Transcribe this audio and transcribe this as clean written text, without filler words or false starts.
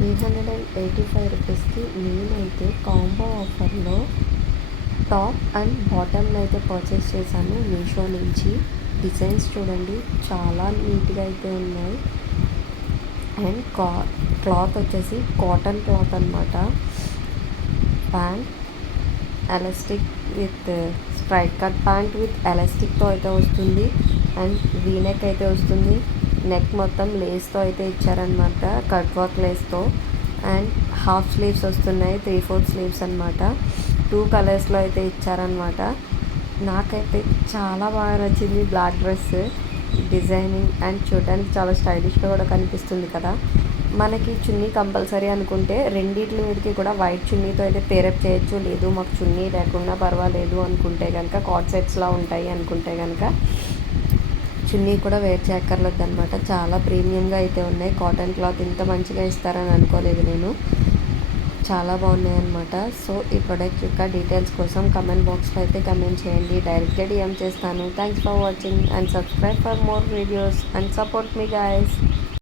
రూ. 385కి నేనైతే కాంబో ఆఫర్లో టాప్ అండ్ బాటమ్ని అయితే పర్చేస్ చేశాను మీషో నుంచి. డిజైన్స్ చూడండి చాలా నీట్గా అయితే ఉన్నాయి. అండ్ క్లాత్ వచ్చేసి కాటన్ క్లాత్ అనమాట. Pant elastic with straight cut pant with ఎలాస్టిక్తో అయితే వస్తుంది. అండ్ వీనెక్ అయితే వస్తుంది. నెక్ మొత్తం లేస్తో అయితే ఇచ్చారనమాట, కట్ వర్క్ లేస్తో. అండ్ హాఫ్ స్లీవ్స్ వస్తున్నాయి, 3/4 స్లీవ్స్ అనమాట. 2 కలర్స్లో అయితే ఇచ్చారనమాట. నాకైతే చాలా బాగా నచ్చింది బ్లాక్ డ్రెస్ డిజైనింగ్. అండ్ చూడడానికి చాలా స్టైలిష్గా కూడా కనిపిస్తుంది కదా. మనకి చున్నీ కంపల్సరీ అనుకుంటే రెండిట్ల మీదకి కూడా వైట్ చున్నీతో అయితే పేరప్ చేయొచ్చు. లేదు మాకు చున్నీ లేకుండా పర్వాలేదు అనుకుంటే కనుక, కార్డ్ సెట్స్లా ఉంటాయి అనుకుంటే కనుక చున్నీ కూడా వేర్ చేయక్కర్లేదు అనమాట. చాలా ప్రీమియంగా అయితే ఉన్నాయి. కాటన్ క్లాత్ ఇంత మంచిగా ఇస్తారని అనుకోలేదు నేను. చాలా బాగున్నాయి అనమాట. సో ఈ ప్రోడక్ట్ యొక్క డీటెయిల్స్ కోసం కమెంట్ బాక్స్లో అయితే కమెంట్ చేయండి. డైరెక్ట్గా డిఎం చేస్తాను. Thanks for watching and subscribe for more videos and support me guys.